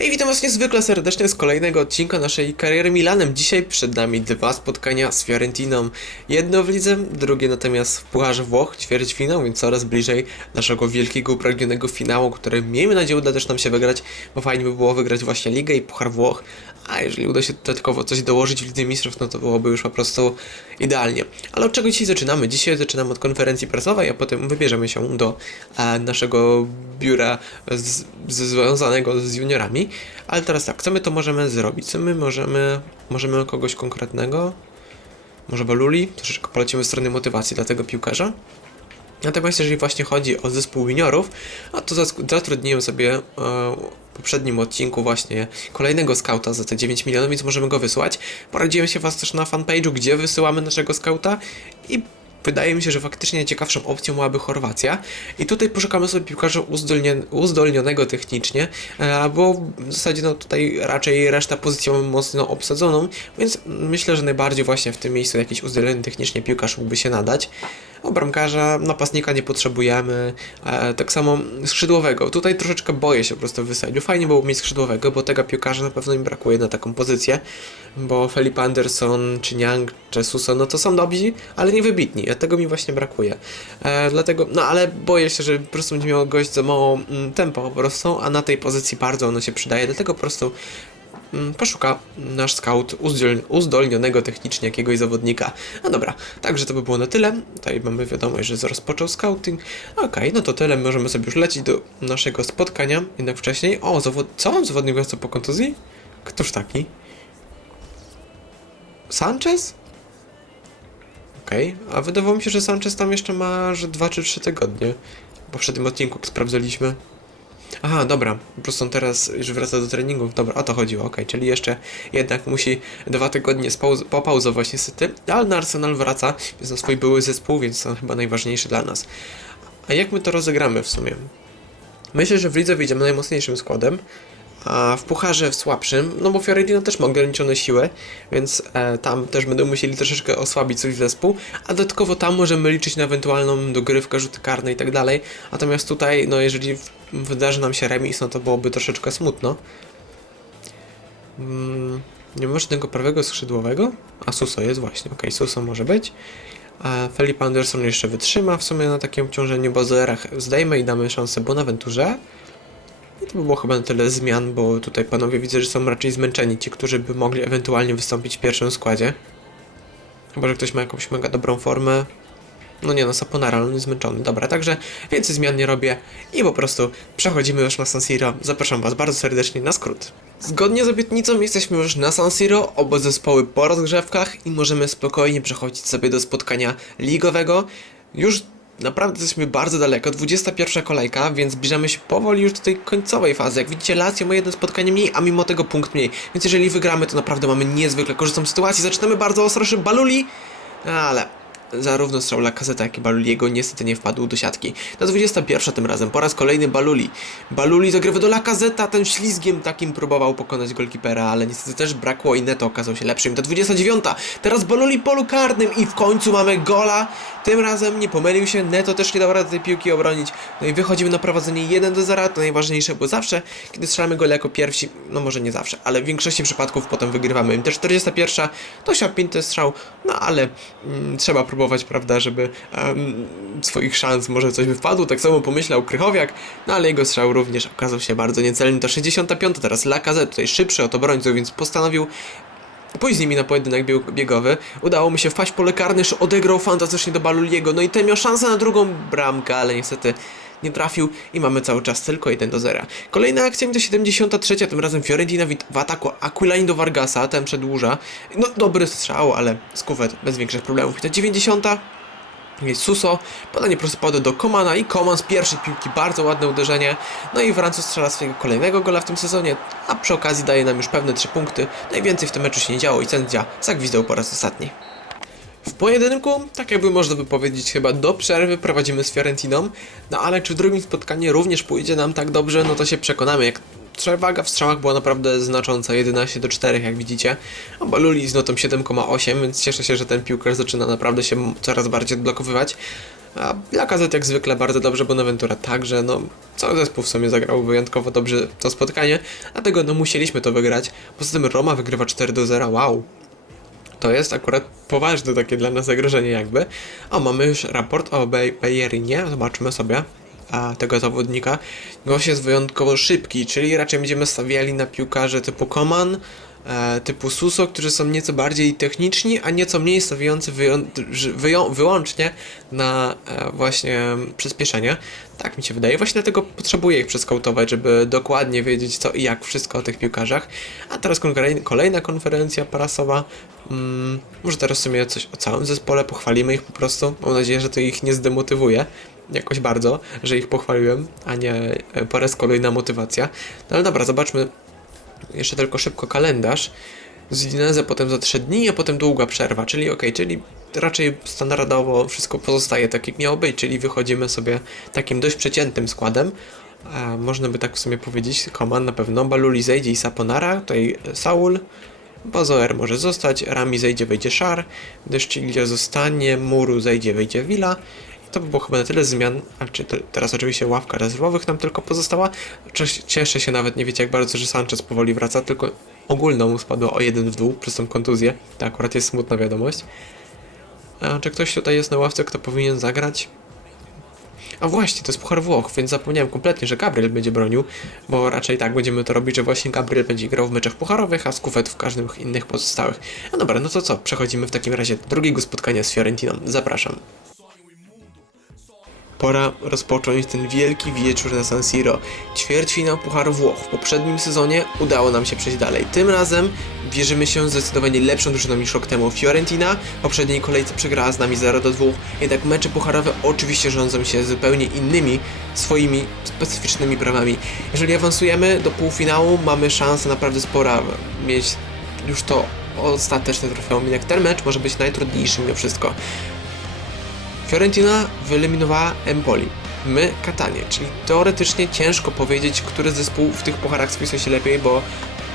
Hej, witam was niezwykle serdecznie z kolejnego odcinka naszej kariery Milanem. Dzisiaj przed nami dwa spotkania z Fiorentiną. Jedno w lidze, drugie natomiast w Pucharze Włoch, ćwierćfinał, więc coraz bliżej naszego wielkiego, upragnionego finału, który miejmy nadzieję uda też nam się wygrać, bo fajnie by było wygrać właśnie Ligę i Puchar Włoch. A jeżeli uda się dodatkowo coś dołożyć w Lidze Mistrzów, no to byłoby już po prostu idealnie. Ale od czego dzisiaj zaczynamy? Dzisiaj zaczynamy od konferencji prasowej, a potem wybierzemy się do e, naszego biura z, z, związanego z juniorami. Ale teraz tak, co my to możemy zrobić? Co my możemy... Możemy kogoś konkretnego? Może Baluli? Troszeczkę polecimy w stronę motywacji dla tego piłkarza. Natomiast jeżeli właśnie chodzi o zespół juniorów, a to zas- zatrudniłem sobie e, poprzednim odcinku właśnie kolejnego skauta za te 9 milionów, więc możemy go wysłać. Poradziłem się was też na fanpage'u, gdzie wysyłamy naszego skauta i wydaje mi się, że faktycznie ciekawszą opcją byłaby Chorwacja. I tutaj poszukamy sobie piłkarza uzdolnionego technicznie, e, bo w zasadzie no tutaj raczej reszta pozycji mamy mocno obsadzoną, więc myślę, że najbardziej właśnie w tym miejscu jakiś uzdolniony technicznie piłkarz mógłby się nadać. O bramkarza, napastnika nie potrzebujemy, e, tak samo skrzydłowego. Tutaj troszeczkę boję się po prostu wysadzić. Fajnie byłoby mieć skrzydłowego, bo tego piłkarza na pewno mi brakuje na taką pozycję, bo Felipe Anderson, czy Niang, czy Suso, no to są dobrzy, ale nie wybitni, a tego mi właśnie brakuje. E, dlatego, no ale boję się, że po prostu będzie miał gość za mało mm, tempa po prostu, a na tej pozycji bardzo ono się przydaje, dlatego po prostu mm, poszuka nasz scout uzdol- uzdolnionego technicznie jakiegoś zawodnika. No dobra, także to by było na tyle. Tutaj mamy wiadomość, że rozpoczął scouting. Okej, no to tyle, możemy sobie już lecieć do naszego spotkania, jednak wcześniej. O, zawod... co? Zawodnik wraca po kontuzji? Któż taki? Sanchez? Okej, a wydawało mi się, że Sanchez tam jeszcze ma, że 2 czy 3 tygodnie. W poprzednim odcinku, sprawdzaliśmy. Aha, dobra, po prostu on teraz już wraca do treningów. Dobra, o to chodziło, okej, czyli jeszcze jednak musi dwa tygodnie spauz- popauzować niestety, ale na Arsenal wraca, jest na swój były zespół, więc to chyba najważniejsze dla nas. A jak my to rozegramy w sumie? Myślę, że w lidze wyjdziemy najmocniejszym składem, a w pucharze w słabszym, no bo Fiorentina też ma ograniczone siły, więc e, tam też będą musieli troszeczkę osłabić swój zespół, a dodatkowo tam możemy liczyć na ewentualną dogrywkę, rzuty karne i tak dalej. Natomiast tutaj, no jeżeli wydarzy nam się remis, no to byłoby troszeczkę smutno. Mm, nie ma żadnego prawego skrzydłowego? A Suso jest właśnie, okej, Suso może być. A Felipe Anderson jeszcze wytrzyma w sumie na takim obciążeniu, bo Zerach zdejmę i damy szansę Bonaventurze. To by było chyba na tyle zmian, bo tutaj panowie widzę, że są raczej zmęczeni, ci, którzy by mogli ewentualnie wystąpić w pierwszym składzie. Chyba, że ktoś ma jakąś mega dobrą formę. No nie no, Saponara, on jest zmęczony. Dobra, także więcej zmian nie robię i po prostu przechodzimy już na San Siro. Zapraszam Was bardzo serdecznie na skrót. Zgodnie z obietnicą jesteśmy już na San Siro, oba zespoły po rozgrzewkach i możemy spokojnie przechodzić sobie do spotkania ligowego. Już naprawdę jesteśmy bardzo daleko, 21 kolejka, więc zbliżamy się powoli już do tej końcowej fazy. Jak widzicie, Lazio ma jedno spotkanie mniej, a mimo tego punkt mniej. Więc jeżeli wygramy, to naprawdę mamy niezwykle korzystną sytuację. Zaczynamy bardzo ostro, Baluli, ale zarówno strzał Lacazette, jak i Baluliego niestety nie wpadł do siatki. Na 21 tym razem, po raz kolejny Baluli. Baluli zagrywa do Lacazetta, ten ślizgiem takim próbował pokonać golkipera, ale niestety też brakło i Neto okazał się lepszym. Ta 29, teraz Baluli polu karnym i w końcu mamy gola. Tym razem nie pomylił się, Neto też nie dał rady tej piłki obronić. No i wychodzimy na prowadzenie 1 do 0, to najważniejsze, bo zawsze, kiedy strzelamy gole jako pierwsi, no może nie zawsze, ale w większości przypadków potem wygrywamy. Im też 41 to siapnięty strzał, no ale mm, trzeba próbować, prawda, żeby em, swoich szans może coś by wpadło. Tak samo pomyślał Krychowiak, no ale jego strzał również okazał się bardzo niecelny. To 65, teraz Lacazette, tutaj szybszy od obrońców, więc postanowił Pójść z nimi na pojedynek bieg- biegowy. Udało mu się wpaść karne, że odegrał fantastycznie do Baluliego. No i ten miał szansę na drugą bramkę, ale niestety nie trafił i mamy cały czas tylko 1 do 0. Kolejna akcja to 73, tym razem Fiorentina w, ataku Aquilani do Vargasa, ten przedłuża. No dobry strzał, ale skuwet bez większych problemów. I to 90. Jest Suso, podanie prostopadłe do Komana i Koman z pierwszej piłki, bardzo ładne uderzenie. No i Francuz strzela swojego kolejnego gola w tym sezonie, a przy okazji daje nam już pewne 3 punkty. Najwięcej w tym meczu się nie działo i sędzia zagwizdał po raz ostatni. W pojedynku, tak jakby można by powiedzieć, chyba do przerwy prowadzimy z Fiorentiną, no ale czy w drugim spotkaniu również pójdzie nam tak dobrze, no to się przekonamy. Jak przewaga w strzałach była naprawdę znacząca, 11 do 4 jak widzicie, a Baluli z notą 7,8, więc cieszę się, że ten piłkarz zaczyna naprawdę się coraz bardziej odblokowywać. A dla Kazet jak zwykle bardzo dobrze, Bonaventura także, no cały zespół w sumie zagrał wyjątkowo dobrze to spotkanie, dlatego no musieliśmy to wygrać. Poza tym Roma wygrywa 4 do 0, wow. To jest akurat poważne takie dla nas zagrożenie jakby. O, mamy już raport o Bej- Bejerinie, zobaczmy sobie a, tego zawodnika. Gość jest wyjątkowo szybki, czyli raczej będziemy stawiali na piłkarzy typu Koman, typu Suso, którzy są nieco bardziej techniczni, a nieco mniej stawiający wyłącznie na e, właśnie przyspieszenie. Tak mi się wydaje. Właśnie dlatego potrzebuję ich przeskautować, żeby dokładnie wiedzieć co i jak wszystko o tych piłkarzach. A teraz kolejna konferencja prasowa. Mm, może teraz w sumie coś o całym zespole, pochwalimy ich po prostu. Mam nadzieję, że to ich nie zdemotywuje jakoś bardzo, że ich pochwaliłem, a nie e, po raz kolejna motywacja. No ale dobra, zobaczmy jeszcze tylko szybko kalendarz. Z Udinese potem za 3 dni, a potem długa przerwa, czyli ok, czyli raczej standardowo wszystko pozostaje tak jak miało być, czyli wychodzimy sobie takim dość przeciętnym składem. A można by tak w sumie powiedzieć, Koman na pewno, Baluli zejdzie i Saponara, tutaj Saul, Bazoer może zostać, Rami zejdzie, wejdzie Szar, Deszcziglia zostanie, Muru zejdzie, wejdzie Villa. To by było chyba na tyle zmian, a czy te, teraz oczywiście ławka rezerwowych nam tylko pozostała. Cieszę się nawet, nie wiecie jak bardzo, że Sanchez powoli wraca, tylko ogólną mu spadło o jeden w dół przez tą kontuzję. To akurat jest smutna wiadomość. A czy ktoś tutaj jest na ławce, kto powinien zagrać? A właśnie, to jest Puchar Włoch, więc zapomniałem kompletnie, że Gabriel będzie bronił, bo raczej tak będziemy to robić, że właśnie Gabriel będzie grał w meczach pucharowych, a Skufet w każdym innych pozostałych. No dobra, no to co? Przechodzimy w takim razie do drugiego spotkania z Fiorentiną. Zapraszam. Pora rozpocząć ten wielki wieczór na San Siro. Ćwierćfinał Pucharu Włoch. W poprzednim sezonie udało nam się przejść dalej. Tym razem wierzymy się zdecydowanie lepszą drużyną niż rok temu. Fiorentina w poprzedniej kolejce przegrała z nami 0 do 2. Jednak mecze pucharowe oczywiście rządzą się zupełnie innymi, swoimi specyficznymi prawami. Jeżeli awansujemy do półfinału, mamy szansę naprawdę spora mieć już to ostateczne trofeum. Jednak ten mecz może być najtrudniejszy mimo wszystko. Fiorentina wyeliminowała Empoli. My Katanie, czyli teoretycznie ciężko powiedzieć, który zespół w tych pucharach spisał się lepiej, bo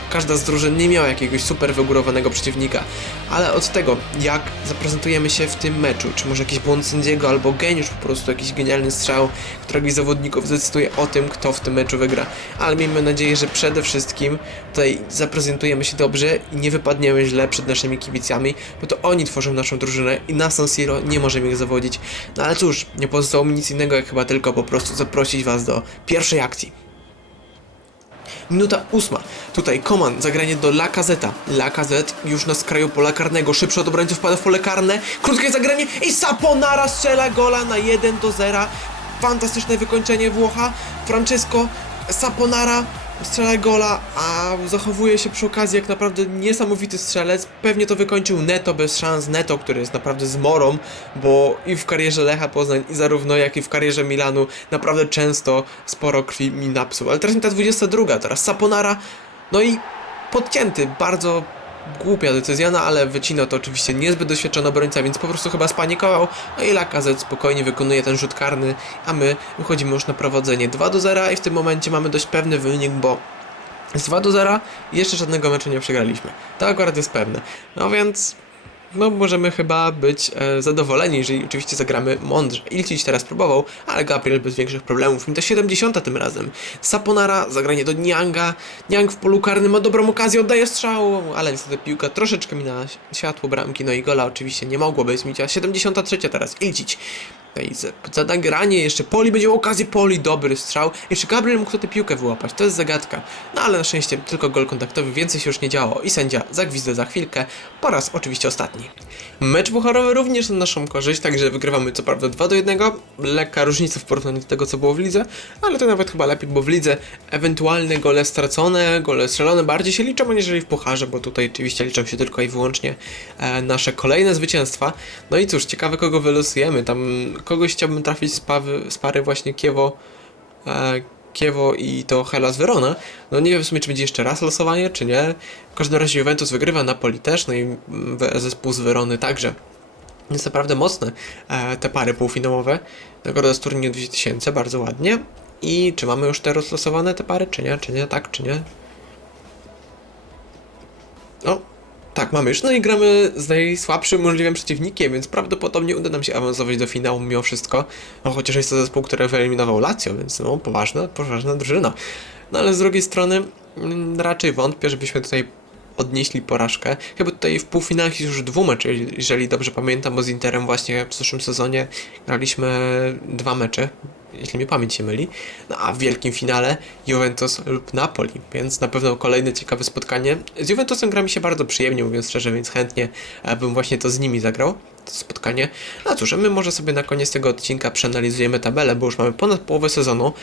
każda z drużyn nie miała jakiegoś super wygórowanego przeciwnika. Ale od tego, jak zaprezentujemy się w tym meczu, czy może jakiś błąd sędziego, albo geniusz po prostu, jakiś genialny strzał któregoś zawodników zdecyduje o tym, kto w tym meczu wygra. Ale miejmy nadzieję, że przede wszystkim tutaj zaprezentujemy się dobrze i nie wypadniemy źle przed naszymi kibicami, bo to oni tworzą naszą drużynę i na San Siro nie możemy ich zawodzić. No ale cóż, nie pozostało mi nic innego, jak chyba tylko po prostu zaprosić Was do pierwszej akcji. Minuta ósma. Tutaj Koman, zagranie do Lacazeta. Lacazette już na skraju pola karnego. Szybszy od obrońców wpada w pole karne. Krótkie zagranie i Saponara strzela gola na 1 do 0. Fantastyczne wykończenie Włocha. Francesco Saponara strzela gola, a zachowuje się przy okazji jak naprawdę niesamowity strzelec. Pewnie to wykończył Neto bez szans. Neto, który jest naprawdę zmorą, bo i w karierze Lecha Poznań, i zarówno jak i w karierze Milanu naprawdę często sporo krwi mi napsuł. Ale teraz mi ta 22, teraz Saponara, no i podcięty, bardzo głupia decyzja, no ale wycina to oczywiście niezbyt doświadczony obrońca, więc po prostu chyba spanikował, no i Lacazette spokojnie wykonuje ten rzut karny, a my wychodzimy już na prowadzenie 2 do 0 i w tym momencie mamy dość pewny wynik, bo z 2 do 0 i jeszcze żadnego meczu nie przegraliśmy. To akurat jest pewne. No więc no możemy chyba być e, zadowoleni, jeżeli oczywiście zagramy mądrze. Ilcic teraz próbował, ale Gabriel bez większych problemów. Minuta 70 tym razem. Saponara, zagranie do Nianga. Niang w polu karnym ma dobrą okazję, oddaje strzał, ale niestety piłka troszeczkę mina światło bramki, no i gola oczywiście nie mogło być. Minuta 73 teraz. Ilcic. I za, za nagranie jeszcze Poli będzie okazję, Poli, dobry strzał. Jeszcze Gabriel mógł tę piłkę wyłapać, to jest zagadka. No ale na szczęście tylko gol kontaktowy, więcej się już nie działo i sędzia zagwizdę za chwilkę, po raz oczywiście ostatni. Mecz pucharowy również na naszą korzyść, także wygrywamy co prawda 2 do 1, lekka różnica w porównaniu do tego co było w lidze, ale to nawet chyba lepiej, bo w lidze ewentualne gole stracone, gole strzelone bardziej się liczą aniżeli w pucharze, bo tutaj oczywiście liczą się tylko i wyłącznie e, nasze kolejne zwycięstwa. No i cóż, ciekawe kogo wylosujemy, tam kogoś chciałbym trafić z, pawy, z pary właśnie Kiewo e, Kiewo i to Hellas Verona. No nie wiem w sumie, czy będzie jeszcze raz losowanie, czy nie. W każdym razie Juventus wygrywa, Napoli też, no i zespół z Verony także. Jest naprawdę mocne e, te pary półfinałowe. Nagroda z turnieju 2000, bardzo ładnie. I czy mamy już te rozlosowane te pary, czy nie, czy nie, tak, czy nie? O, tak, mamy już. No i gramy z najsłabszym możliwym przeciwnikiem, więc prawdopodobnie uda nam się awansować do finału mimo wszystko. No chociaż jest to zespół, który wyeliminował Lazio, więc no poważna, poważna drużyna. No ale z drugiej strony mm, raczej wątpię, żebyśmy tutaj odnieśli porażkę. Chyba tutaj w półfinałach jest już dwumecze, jeżeli dobrze pamiętam, bo z Interem właśnie w zeszłym sezonie graliśmy dwa mecze, jeśli mi pamięć się myli. No a w wielkim finale Juventus lub Napoli, więc na pewno kolejne ciekawe spotkanie. Z Juventusem gra mi się bardzo przyjemnie, mówiąc szczerze, więc chętnie e, bym właśnie to z nimi zagrał, to spotkanie. No cóż, my może sobie na koniec tego odcinka przeanalizujemy tabelę, bo już mamy ponad połowę sezonu.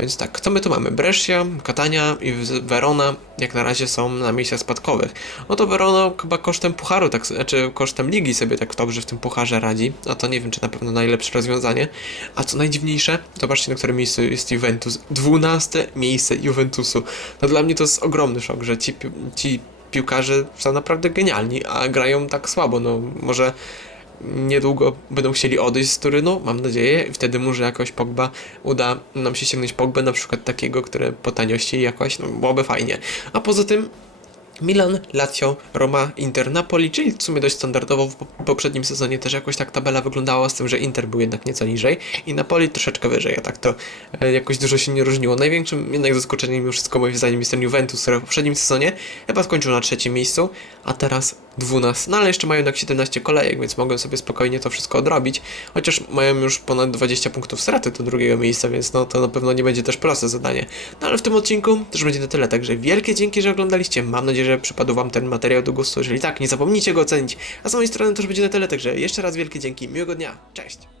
Więc tak, co my tu mamy? Brescia, Catania i Verona jak na razie są na miejscach spadkowych. No to Verona chyba kosztem pucharu, tak, znaczy kosztem ligi sobie tak dobrze w tym pucharze radzi. A to nie wiem, czy na pewno najlepsze rozwiązanie. A co najdziwniejsze, zobaczcie na którym miejscu jest Juventus. 12 miejsce Juventusu. No dla mnie to jest ogromny szok, że ci, ci piłkarze są naprawdę genialni, a grają tak słabo. No może niedługo będą chcieli odejść z Turynu, mam nadzieję, i wtedy może jakoś Pogba uda nam się ściągnąć Pogbę, na przykład takiego, które po taniości jakoś, no byłoby fajnie. A poza tym Milan, Lazio, Roma, Inter, Napoli, czyli w sumie dość standardowo w po- poprzednim sezonie też jakoś tak tabela wyglądała, z tym, że Inter był jednak nieco niżej i Napoli troszeczkę wyżej, a tak to e, jakoś dużo się nie różniło. Największym jednak zaskoczeniem mimo wszystko moim zdaniem jest ten Juventus, który w poprzednim sezonie chyba skończył na trzecim miejscu, a teraz 12. No ale jeszcze mają jednak 17 kolejek, więc mogą sobie spokojnie to wszystko odrobić, chociaż mają już ponad 20 punktów straty do drugiego miejsca, więc no to na pewno nie będzie też proste zadanie. No ale w tym odcinku też będzie na tyle, także wielkie dzięki, że oglądaliście. Mam nadzieję, że przypadł Wam ten materiał do gustu. Jeżeli tak, nie zapomnijcie go ocenić. A z mojej strony też będzie na tyle, także jeszcze raz wielkie dzięki. Miłego dnia. Cześć!